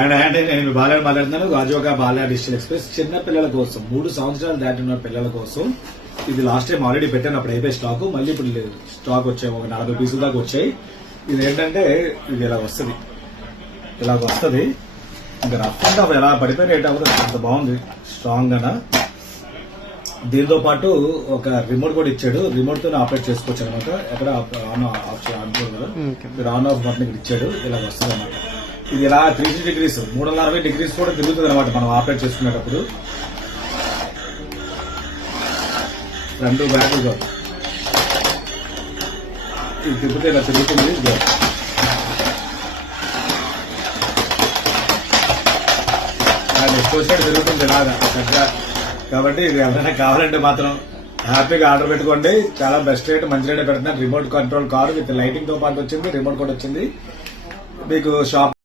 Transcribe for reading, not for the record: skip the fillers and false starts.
And నేను బాలయ్య మాట్లాడుతున్నాను. రాజోగా Balayya digital express చిన్న పిల్లల కోసం 3 సంవత్సరాలు దాటిన పిల్లల కోసం ఇది లాస్ట్ టైం ఆల్రెడీ పెట్టాను, అప్పుడు అయిపోయి స్టాక్. మళ్ళీ ఇప్పుడు స్టాక్ వచ్చాయి, ఒక 40 పీసుల దాకా వచ్చాయి. ఇది ఏంటంటే ఇది ఇలా వస్తుంది, ఇంకా రఫ్ అండ్ ఆఫ్ ఎలా పడిపోయిన రేట్ అవ్వదు, అంత బాగుంది స్ట్రాంగ్ గా. దీంతో పాటు ఒక రిమోట్ కూడా ఇచ్చాడు, రిమోట్ తో ఆపరేట్ చేసుకోవచ్చు అనమాట. ఎక్కడ ఆన్ ఆఫ్ కదా, మీరు ఆన్ ఆఫ్ బటన్ ఇక్కడ ఇచ్చాడు, ఇలా వస్తుంది అనమాట. ఇది ఇలా 360 డిగ్రీస్ 360 డిగ్రీస్ కూడా తిరుగుతుంది అనమాట మనం ఆపరేట్ చేసుకునేటప్పుడు. ఫ్రంట్ బ్యాక్ ఇది తిప్పితే ఇలా తిరుగుతుంది. ఎక్కువ సైడ్ తిరుగుతుంది ఇలాగా పెద్ద. కాబట్టి ఇది ఎవరైనా కావాలంటే మాత్రం హ్యాపీగా ఆర్డర్ పెట్టుకోండి. చాలా బెస్ట్ రేట్, మంచి రేట్ పెడుతున్నారు. Remote control car with lighting తో పాటు వచ్చింది, రిమోట్ కూడా వచ్చింది మీకు. షాప్